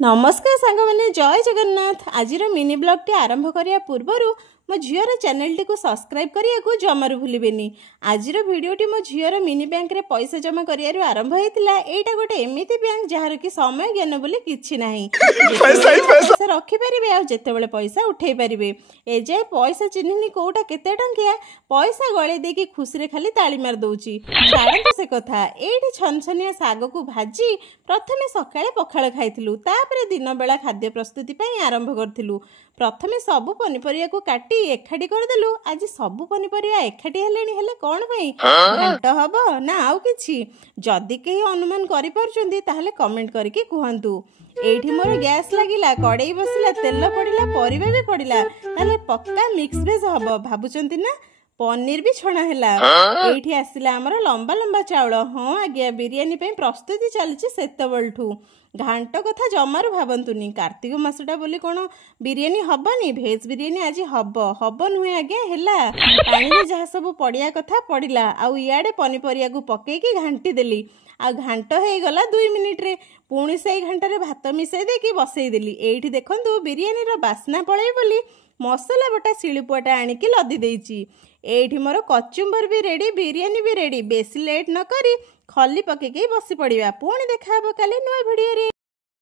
नमस्कार सांग मैंने जय जगन्नाथ। आज मिनी ब्लॉग टी आरंभ करने पूर्व मो झीर चैनल टी को सब्सक्राइब करने को जमार भूलें। आज भिडटी मो झीर मिनी बैंक रे पैसा जमा कर आरंभ होता। यहाँ गोटे एमती बैंक जार कि समय ज्ञान बोली किसी ना पैसा रखिपारे आते पैसा उठे पारे। ए जाए पैसा चिन्हनी कौटा केते टंकिया पैसा गले देकी खुशी खाली ताली मार दौची। छाड़ू से कथा ये छनछनिया साग को भाजी प्रथम सकाळे पखाळ खाइथिलु, तापरे दिन बेला खाद्य प्रस्तुति पई आरंभ करथिलु। प्रथमे सबु पनिपरिया को काटी एखाटी करदेलु। आज सबु पनिपरिया एखाटी हेलेनी, हेले कोन पई घंट हबो ना आउ किछि? जदि केही अनुमान करि परचुंदी ताहले कमेंट करके कुहंतु। एठी मोर गैस लागिला, कड़ाई बसिला, तेल पड़िला, परिबा भी पड़िला, ताले पक्का मिक्स वेज हबो भाबुचंती ना। पनीर भी छणा हैला। एठी आसिला हमर लंबा लंबा चाउल। हाँ आज्ञा, बिरियानी पे प्रस्तुति चलछि सेतबेलठू। घांट कथा जमारू भाबंतुनी। कार्तिक मासटा बोली कोन बिरियानी हबनी? भेज बिरियानी आज हब नुहे आज्ञा हैला। पानी में जहाँ सब पड़िया कथा पड़िला, आउ इयाडे पनीपरिया को पकेकी घांटी देली। आ घांट हो गला 2 मिनिट रे। पुणी से घंटे भात मिसई देकी बसई देली। एठी देखंतु बिरियानी रो बास्ना पळै बोली मसला बटा शिळपुआटा आनिकी लदी देइची। एठी मोर कचुम्बर भी रेडी, बिरियानी भी रेडी। बेसी लेट न करी खली पकेकी बसी पड़िया। पुणी देखा हबो काली नुआ भिडियो रे।